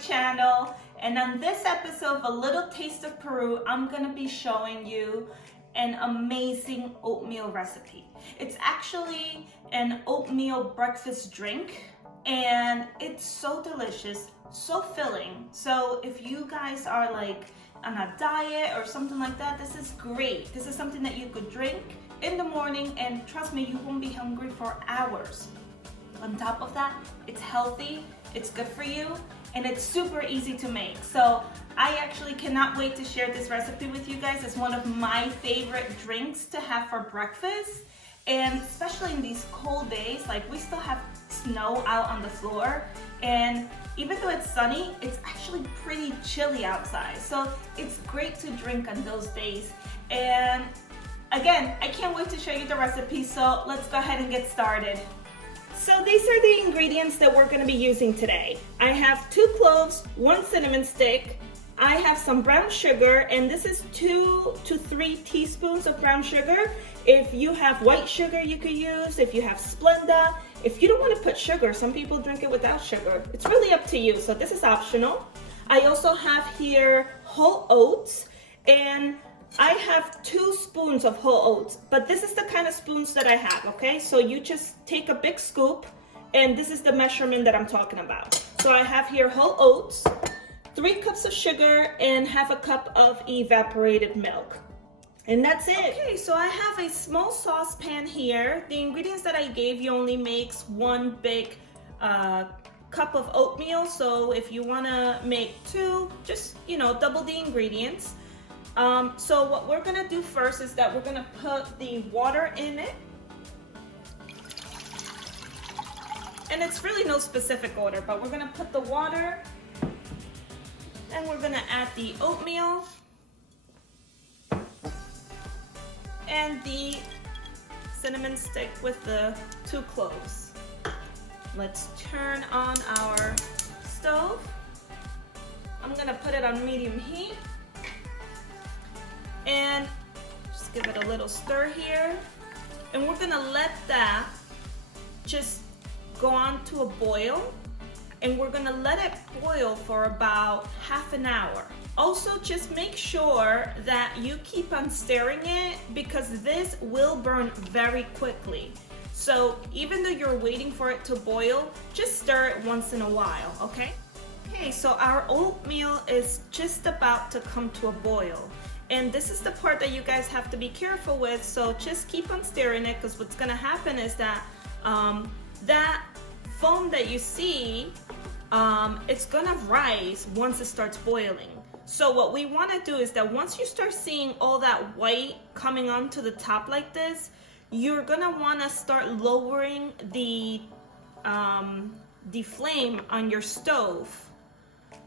channel, and on this episode of A Little Taste of Peru, I'm gonna be showing you an amazing oatmeal recipe. It's actually an oatmeal breakfast drink, and it's so delicious, so filling. So if you guys are like on a diet or something like that, this is great. This is something that you could drink in the morning, and trust me, you won't be hungry for hours. On top of that, it's healthy, it's good for you, and it's super easy to make. So I actually cannot wait to share this recipe with you guys. It's one of my favorite drinks to have for breakfast, and especially in these cold days, like we still have snow out on the floor, and even though it's sunny, it's actually pretty chilly outside. So it's great to drink on those days. And again, I can't wait to show you the recipe, so let's go ahead and get started. So these are the ingredients that we're gonna be using today. I have 2 cloves, 1 cinnamon stick, I have some brown sugar, and this is 2 to 3 teaspoons of brown sugar. If you have white sugar, you could use. If you have Splenda, if you don't want to put sugar, some people drink it without sugar. It's really up to you, so this is optional. I also have here whole oats, and I have 2 spoons of whole oats, but this is the kind of spoons that I have, okay? So you just take a big scoop, and this is the measurement that I'm talking about. So I have here whole oats, 3 cups of sugar, and half a cup of evaporated milk. And that's it. Okay, so I have a small saucepan here. The ingredients that I gave you only makes 1 big cup of oatmeal. So if you wanna make 2, just, double the ingredients. So what we're gonna do first is that we're gonna put the water in it. And it's really no specific order, but we're gonna put the water, and we're gonna add the oatmeal and the cinnamon stick with the 2 cloves. Let's turn on our stove. I'm gonna put it on medium heat and just give it a little stir here. And we're gonna let that just go on to a boil, and we're gonna let it boil for about half an hour. Also, just make sure that you keep on stirring it, because this will burn very quickly. So even though you're waiting for it to boil, just stir it once in a while, okay? Okay, so our oatmeal is just about to come to a boil. And this is the part that you guys have to be careful with, so just keep on stirring it, because what's gonna happen is that that foam that you see, it's gonna rise once it starts boiling. So what we wanna do is that once you start seeing all that white coming onto the top like this, you're gonna wanna start lowering the flame on your stove.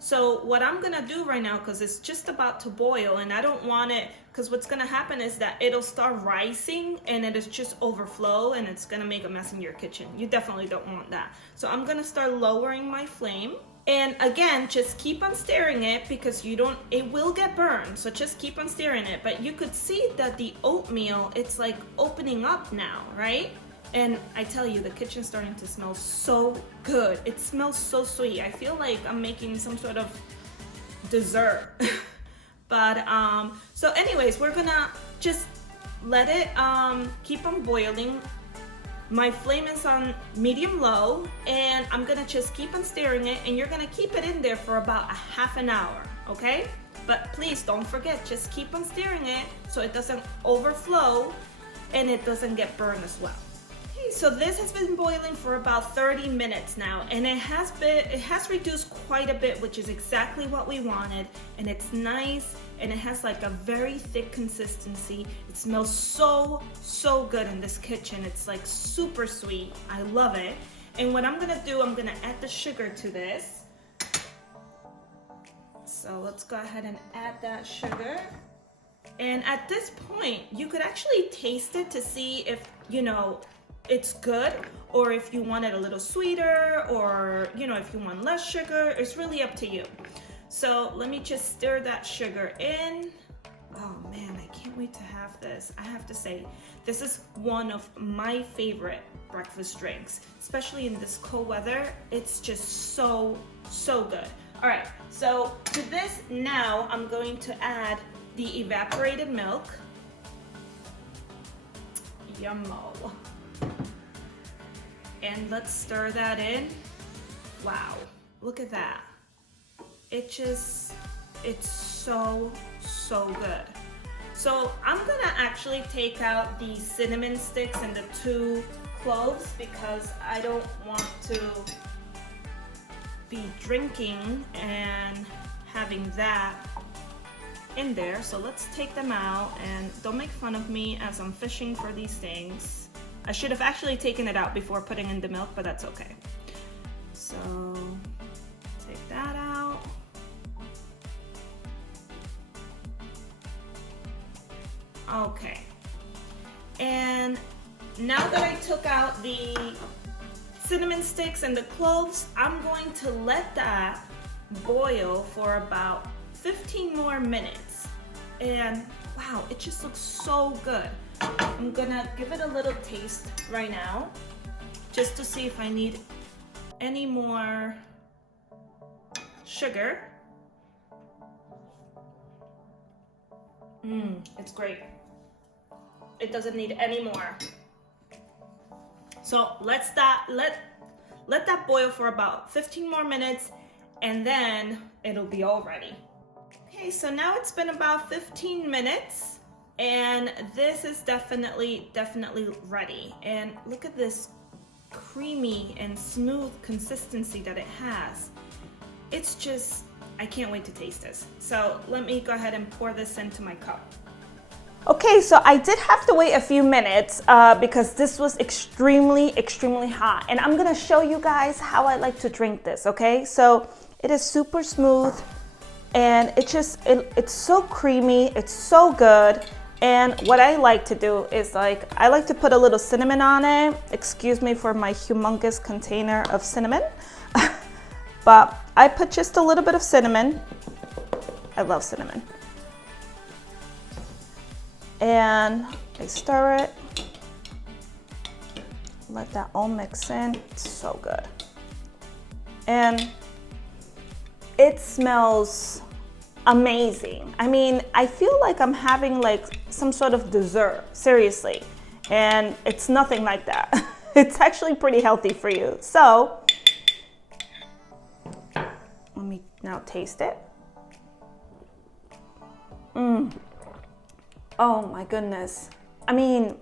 So what I'm gonna do right now, because it's just about to boil, and I don't want it, because what's gonna happen is that it'll start rising and it'll just overflow, and it's gonna make a mess in your kitchen. You definitely don't want that. So I'm gonna start lowering my flame. And again, just keep on stirring it, because it will get burned, so just keep on stirring it. But you could see that the oatmeal, it's like opening up now, right? And I tell you, the kitchen's starting to smell so good. It smells so sweet. I feel like I'm making some sort of dessert. But so anyways, we're gonna just let it keep on boiling. My flame is on medium low, and I'm gonna just keep on stirring it, and you're gonna keep it in there for about a half an hour, okay? But please don't forget, just keep on stirring it so it doesn't overflow and it doesn't get burned as well. Okay, so this has been boiling for about 30 minutes now, and it has reduced quite a bit, which is exactly what we wanted, and it's nice, and it has like a very thick consistency. It smells so good in this kitchen. It's like super sweet. I love it. And what I'm gonna do, I'm gonna add the sugar to this. So let's go ahead and add that sugar. And at this point, you could actually taste it to see if, it's good, or if you want it a little sweeter, or, if you want less sugar. It's really up to you. So let me just stir that sugar in. Oh man, I can't wait to have this. I have to say, this is one of my favorite breakfast drinks, especially in this cold weather. It's just so good. All right, so to this now, I'm going to add the evaporated milk. Yummo. And let's stir that in. Wow, look at that. It's so good. So I'm gonna actually take out the cinnamon sticks and the 2 cloves because I don't want to be drinking and having that in there. So let's take them out, and don't make fun of me as I'm fishing for these things. I should have actually taken it out before putting in the milk, but that's okay. So take that out. Okay, and now that I took out the cinnamon sticks and the cloves, I'm going to let that boil for about 15 more minutes. And wow, it just looks so good. I'm gonna give it a little taste right now, just to see if I need any more sugar. It's great. It doesn't need any more. So let that boil for about 15 more minutes, and then it'll be all ready. Okay, so now it's been about 15 minutes, and this is definitely ready. And look at this creamy and smooth consistency that it has. It's just, I can't wait to taste this. So let me go ahead and pour this into my cup. Okay, so I did have to wait a few minutes because this was extremely hot. And I'm gonna show you guys how I like to drink this, okay? So it is super smooth, and it's so creamy, it's so good. And what I like to do is I like to put a little cinnamon on it. Excuse me for my humongous container of cinnamon. But I put just a little bit of cinnamon. I love cinnamon. And I stir it. Let that all mix in. It's so good. And it smells amazing. I mean, I feel like I'm having like some sort of dessert, seriously. And it's nothing like that. It's actually pretty healthy for you. So, let me now taste it. Oh my goodness. I mean,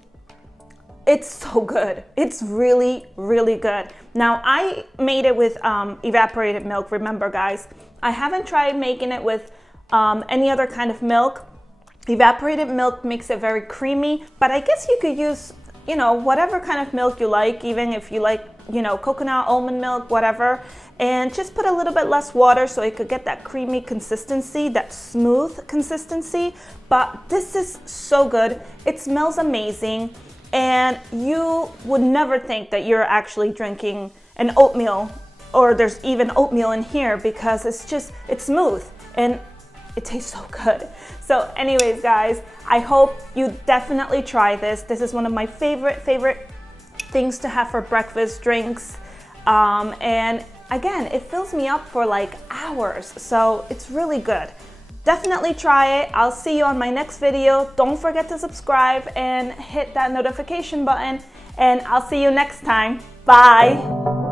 it's so good. It's really good. Now, I made it with evaporated milk, remember guys. I haven't tried making it with any other kind of milk. Evaporated milk makes it very creamy, but I guess you could use, whatever kind of milk you like, even if you like, coconut, almond milk, whatever. And just put a little bit less water so it could get that creamy consistency, that smooth consistency. But this is so good. It smells amazing. And you would never think that you're actually drinking an oatmeal, or there's even oatmeal in here, because it's smooth and it tastes so good. So anyways, guys, I hope you definitely try this. This is one of my favorite things to have for breakfast drinks. And again, it fills me up for like hours. So it's really good. Definitely try it. I'll see you on my next video. Don't forget to subscribe and hit that notification button. And I'll see you next time. Bye.